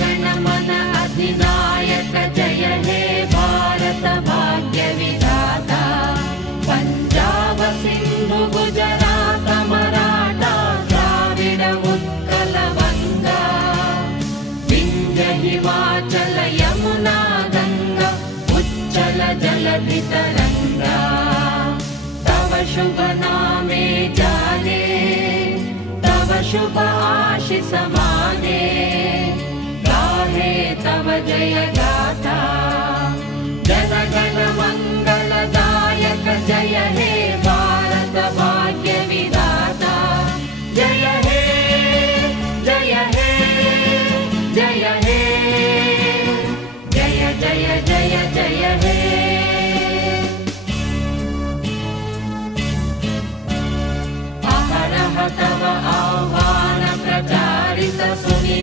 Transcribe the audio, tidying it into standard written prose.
गण मन अधिनायक जय हे भारत भाग्य विधाता पंजाब सिंधु गुजरात मराठा द्राविड उत्कल बंगा विंध्य हिमाचल यमुना गंगा उच्चल जलधि तरंगा तव शुभ नामे जाने तव शुभ आशीष माने गाहे तव जय